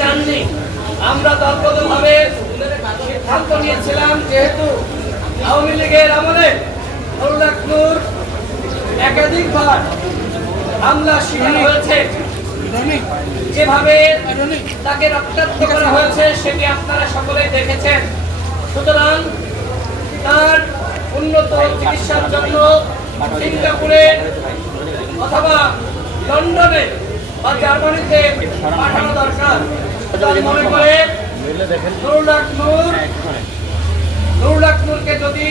চাননি। আমরা দলগতভাবে সিদ্ধান্ত নিয়েছিলাম, যেহেতু আওয়ামী লীগের আমলে নুরুল হক নূর একাধিকবার হামলা শিকার হয়েছে, যেভাবে তাকে রক্তাক্ত করা হয়েছে সেটি আপনারা সকলেই দেখেছেন। সুতরাং তার উন্নত চিকিৎসার জন্য সিঙ্গাপুরে অথবা লন্ডনে বা জার্মানিতে পাঠানো দরকার। মনে করে নুরুল হক নূরকে যদি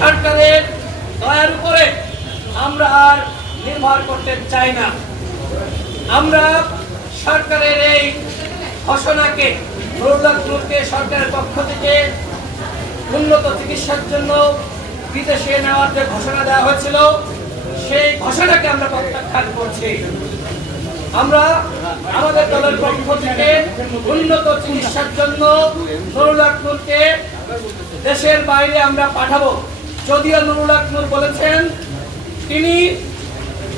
সরকারের দয়ার উপরে আমরা আর নির্ভর করতে চাই না। আমরা সরকারের এই ঘোষণাকে, নুরুল হক নূরকে সরকারের পক্ষ থেকে উন্নত চিকিৎসার জন্য বিদেশে নেওয়ার যে ঘোষণা দেওয়া হয়েছিল, সেই ঘোষণাকে আমরা প্রত্যাখ্যান করছি। আমরা আমাদের দলের পক্ষ থেকে উন্নত চিকিৎসার জন্য নুরুল হক নূরকে দেশের বাইরে আমরা পাঠাবো। যদিও নুরুল হক নূর বলেছেন তিনি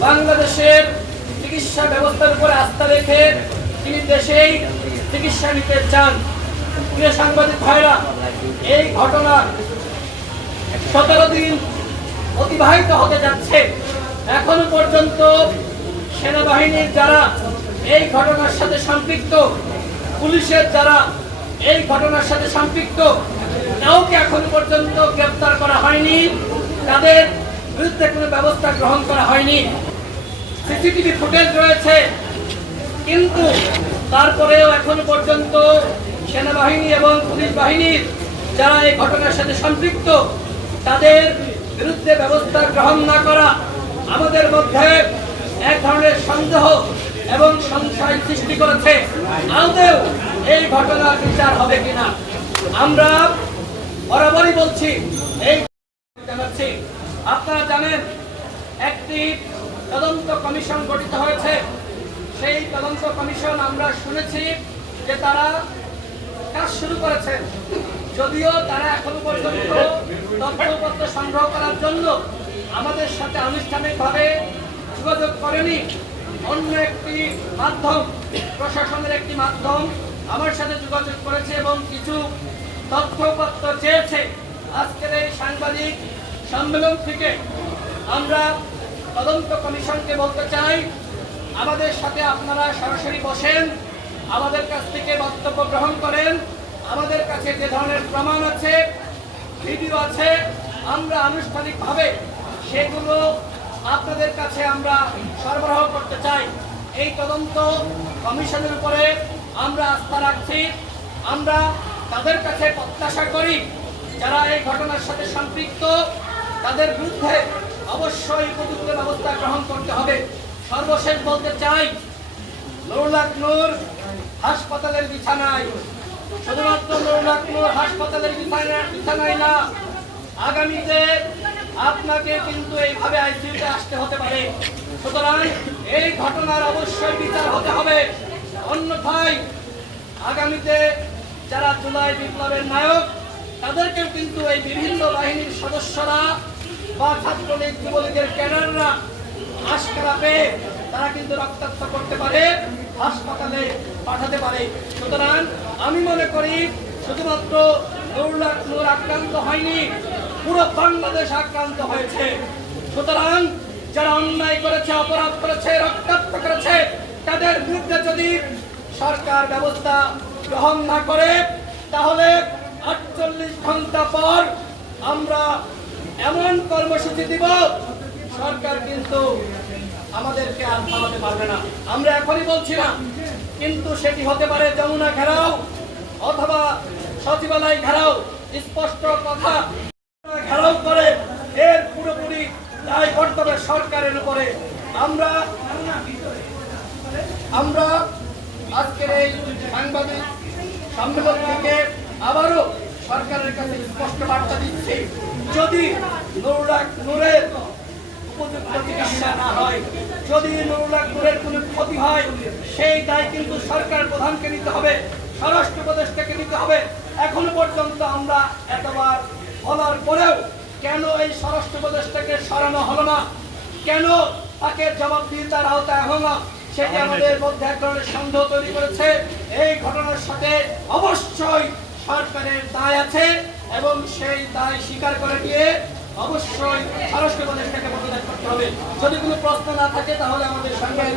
বাংলাদেশের চিকিৎসা ব্যবস্থার উপরে আস্থা রেখে তিনি দেশেই চিকিৎসা নিতে চান। প্রিয় সাংবাদিক ভাইরা, এই ঘটনা 17 দিন অতিবাহিত হতে যাচ্ছে। এখনো পর্যন্ত সেনাবাহিনীর যারা এই ঘটনার সাথে সম্পৃক্ত, পুলিশের যারা এই ঘটনার সাথে সম্পৃক্ত, কাউকে এখনো পর্যন্ত গ্রেফতার করা হয়নি, তাদের বিরুদ্ধে কোনো ব্যবস্থা গ্রহণ করা হয়নি। সিসিটিভি ফুটেজ রয়েছে, কিন্তু তারপরেও এখনো পর্যন্ত সেনাবাহিনী এবং পুলিশ বাহিনীর যারা এই ঘটনার সাথে সম্পৃক্ত, তাদের বিরুদ্ধে ব্যবস্থা গ্রহণ না করা আমাদের মধ্যে এক ধরনের সন্দেহ এবং সংশয় সৃষ্টি করেছে, আদৌ এই ঘটনার বিচার হবে কিনা। আমরা বরাবরই বলছি, এই জানাচ্ছি, আপনারা জানেন একটি তদন্ত কমিশন গঠিত হয়েছে। সেই তদন্ত কমিশন আমরা শুনেছি যে তারা কাজ শুরু করেছেন, যদিও তারা এখনো পর্যন্ত তথ্যপত্র সংগ্রহ করার জন্য আমাদের সাথে আনুষ্ঠানিকভাবে যোগাযোগ করেনি। অন্য একটি মাধ্যম, প্রশাসনের একটি মাধ্যম আমার সাথে যোগাযোগ করেছে এবং কিছু তথ্যপত্র চেয়েছে। আজকের এই সাংবাদিক সম্মেলন থেকে আমরা তদন্ত কমিশনকে বলতে চাই, আমাদের সাথে আপনারা সরাসরি বসেন, আমাদের কাছ থেকে বক্তব্য গ্রহণ করেন। আমাদের কাছে যে ধরনের প্রমাণ আছে, ভিডিও আছে, আমরা আনুষ্ঠানিকভাবে সেগুলো আপনাদের কাছে আমরা সরবরাহ করতে চাই। এই তদন্ত কমিশনের উপরে আমরা আস্থা রাখছি। আমরা তাদের কাছে প্রত্যাশা করি যারা এই ঘটনার সাথে সম্পৃক্ত, তাদের বিরুদ্ধে অবশ্যই উপযুক্ত ব্যবস্থা গ্রহণ করতে হবে। সর্বশেষ বলতে চাই, নুরুল হক নূর হাসপাতালের বিছানায়, শুধুমাত্র নুরুল হক নূর হাসপাতালের বিছানায় না, আগামীতে আপনাকে কিন্তু এইভাবে আইসিইউতে আসতে হতে পারে। সুতরাং এই ঘটনার অবশ্যই বিচার হতে হবে, অন্যথায় আগামীতে যারা জুলাই বিপ্লবের নায়ক, তাদেরকেও কিন্তু এই বিভিন্ন বাহিনীর সদস্যরা বা ছাত্রলীগ, যুবলীগের ক্যাডাররা আশকারা পেয়ে তারা কিন্তু রক্তাক্ত করতে পারে, হাসপাতালে পাঠাতে পারে। সুতরাং আমি মনে করি শুধুমাত্র নুরুল হক নূর আক্রান্ত হয়নি, পুরো বাংলাদেশ আক্রান্ত হয়েছে। সুতরাং যারা অন্যায় করেছে, অপরাধ করেছে, রক্তাক্ত করেছে, তাদের বিরুদ্ধে যদি সরকার ব্যবস্থা গ্রহণ না করে, তাহলে 48 ঘন্টা পর আমরা এমন কর্মসূচি দিব, সরকার কিন্তু আমাদেরকে আর থামাতে পারবে না। আমরা এখনই বলছি না, কিন্তু সেটি হতে পারে যমুনা ঘেরাও অথবা সচিবালয় ঘেরাও। স্পষ্ট কথা, ঘেরাও করে এর পুরোপুরি দায় কর্তব্য সরকারের উপরে। আমরা আজকের এই সাংবাদিক সম্মেলন থেকে আবারও সরকারের কাছে স্পষ্ট বার্তা দিচ্ছি, যদি নুরুল হক নূরের উপযুক্ত চিকিৎসা না হয়, যদি নুরুল হক নূরের কোনো ক্ষতি হয়, সেই দায় কিন্তু সরকার প্রধানকে নিতে হবে, স্বরাষ্ট্র উপদেষ্টাকে নিতে হবে। এখনো পর্যন্ত আমরা এতবার বলার পরেও কেন এই স্বরাষ্ট্র উপদেষ্টাকে সরানো হলো না, কেন তাকে জবাবদিহিতার আওতায় হলো না, সেটি আমাদের মধ্যে এক ধরনের সন্দেহ তৈরি করেছে। এই ঘটনার সাথে অবশ্যই সরকারের দায় আছে এবং সেই দায় স্বীকার করে দিয়ে অবশ্যই স্বরাষ্ট্র উপদেষ্টাকে পদত্যাগ করতে হবে। যদি কোনো প্রশ্ন না থাকে তাহলে আমাদের সাংবাদিক